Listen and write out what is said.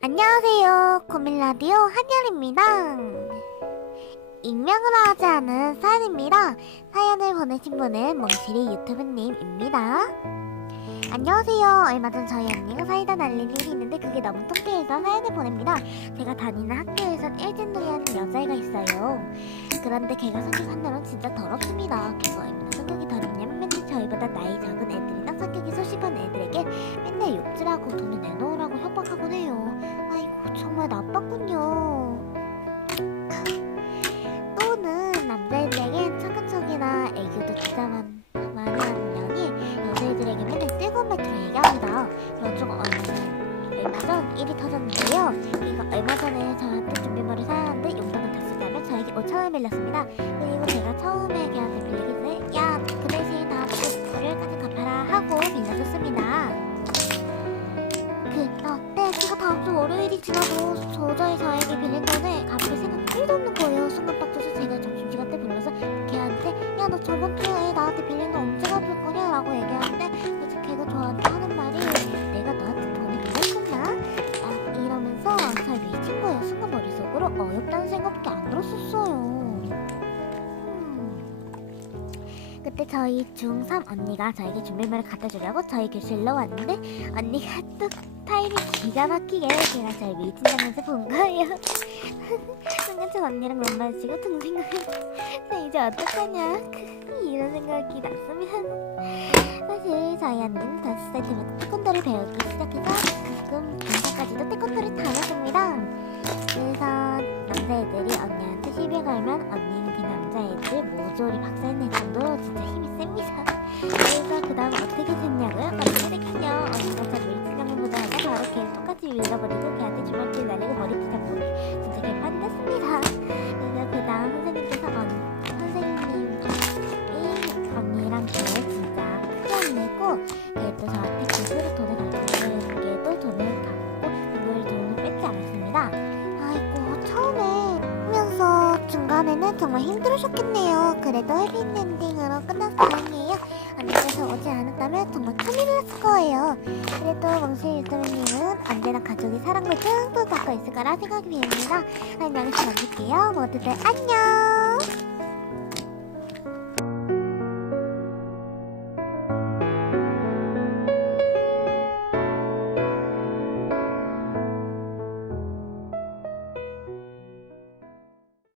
안녕하세요. 고민라디오 한열입니다. 익명으로 하지 않은 사연입니다. 사연을 보내신 분은 몽실이 유튜브님입니다. 안녕하세요. 얼마 전 저희 언니가 사이다 날린 일이 있는데 그게 너무 통쾌해서 사연을 보냅니다. 제가 다니는 학교에선 일진놀이 하는 여자애가 있어요. 그런데 걔가 성격 한대로 진짜 더럽습니다. 얼마나 성격이 더럽냐면 맨날 저희보다 나이 적은 애들이랑 성격이 소심한 애들에게 맨날 욕질하고 돈을 내놓으라고 정말 나빴군요. 또는 남자애들에겐 착한 척이나 애교도 진짜 많, 많이 하는 년이 여자애들에게 맨날 뜨거운 말투로 얘기합니다. 중 얼마 전 얼마 전 일이 터졌는데요. 이거 얼마 전에 저한테 준비물을 사왔는데 용돈은 다 쓰자며 저에게 5천 원을 빌렸습니다. 그리고 제가 처음에 걔한 월요일이 지나도 저자의 저에게 빌린 돈을 갚을 생각 1도 없는 거예요. 순간 빡쳐서 제가 점심시간 때 불러서 걔한테 야, 너 저번 주에 나한테 빌린 돈 언제 갚을 거냐? 라고 얘기하는데 그래서 걔가 저한테 하는 말이 내가 너한테 돈을 빌렸었나? 아, 이러면서 잘 미친 거예요. 순간 머릿속으로 어렵다는 생각밖에 안 들었었어요. 음. 그때 저희 중3 언니가 저에게 준비물을 갖다 주려고 저희 교실로 왔는데 언니가 또 타이밍 기가 막히게 제가 잘 밀친다면서 본 거예요. 전 언니랑 못 마주치고 동생을 나 이제 어떡하냐 이런 생각이 났으면 사실 저희 언니는 다섯 살 때부터 태권도를 배우기 시작해서 가끔 군사까지도 태권도를 다녔습니다. 그래서 남자애들이 언니한테 시비 걸면 언니는 그 남자애들 모조리 박살낼 정 중간에는 정말 힘들으셨겠네요. 그래도 해피엔딩으로 끝나서 다행이에요. 언니께서 오지 않았다면 정말 큰일 났을 거예요. 그래도 멍실 유튜브님은 언제나 가족이 사랑을 듬뿍 받고 있을 거라 생각이 듭니다. 안녕히 주무실게요. 모두들 안녕!